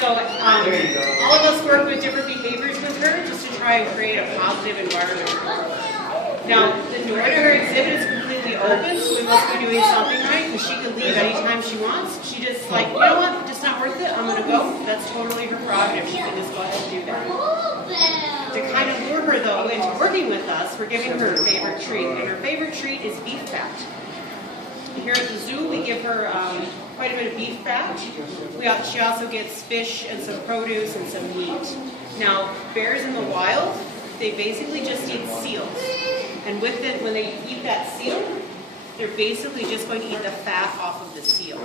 So all of us work with different behaviors with her just to try and create a positive environment for her. Now, the door to her exhibit is completely open, so we must be doing something right because she can leave anytime she wants. She just like, you know what, just not worth it, I'm going to go. That's totally her prerogative. She can just go ahead and do that. To kind of lure her, though, into working with us, we're giving her her favorite treat, and her favorite treat is beef fat. Here at the zoo, we give her quite a bit of beef fat. She also gets fish and some produce and some meat. Now, bears in the wild, they basically just eat seals. And with it, when they eat that seal, they're basically just going to eat the fat off of the seal.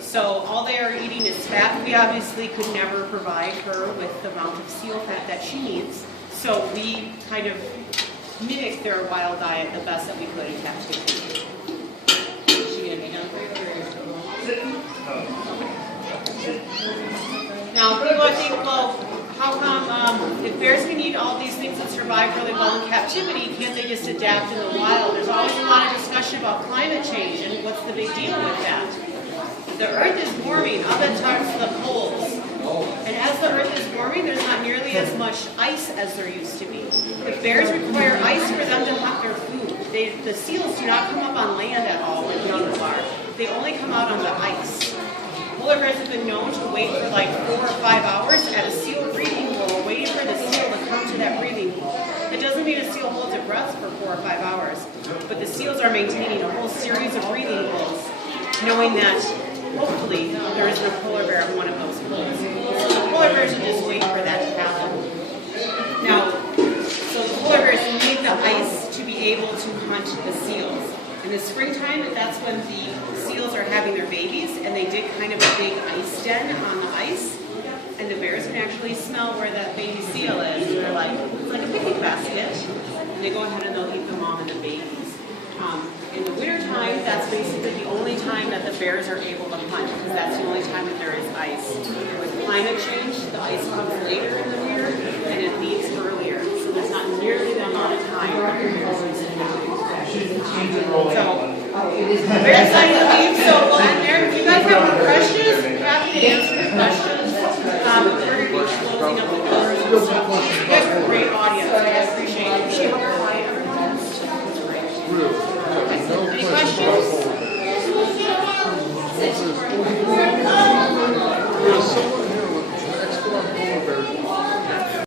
So all they are eating is fat. We obviously could never provide her with the amount of seal fat that she needs. So we kind of mimic their wild diet the best that we could in captivity. Now, people think, well, how come if bears can eat all these things and survive really well in captivity, can't they just adapt in the wild? There's always a lot of discussion about climate change and what's the big deal with that. The Earth is warming up at times to the poles. And as the Earth is warming, there's not nearly as much ice as there used to be. If bears require ice for them to hunt their food, the seals do not come up on land at all like people are. They only come out on the ice. Polar bears have been known to wait for like 4 or 5 hours at a seal breathing hole, waiting for the seal to come to that breathing hole. It doesn't mean a seal holds its breath for 4 or 5 hours, but the seals are maintaining a whole series of breathing holes, knowing that hopefully there isn't a polar bear in one of those holes. So the polar bears should just wait for that to happen. Now, so the polar bears need the ice to be able to hunt the seals. In the springtime, that's when the seals are having their babies, and they dig kind of a big ice den on the ice, and the bears can actually smell where that baby seal is. And they're like, it's like a picnic basket, and they go ahead and they'll eat the mom and the babies. In the wintertime, that's basically the only time that the bears are able to hunt, because that's the only time that there is ice. With climate change, the ice comes later in the winter, and it leaves earlier, so there's not nearly the amount of time that the bears are very excited to leave, so we'll end there. If you guys have more questions, happy to answer your questions. We're going to be closing up the doors.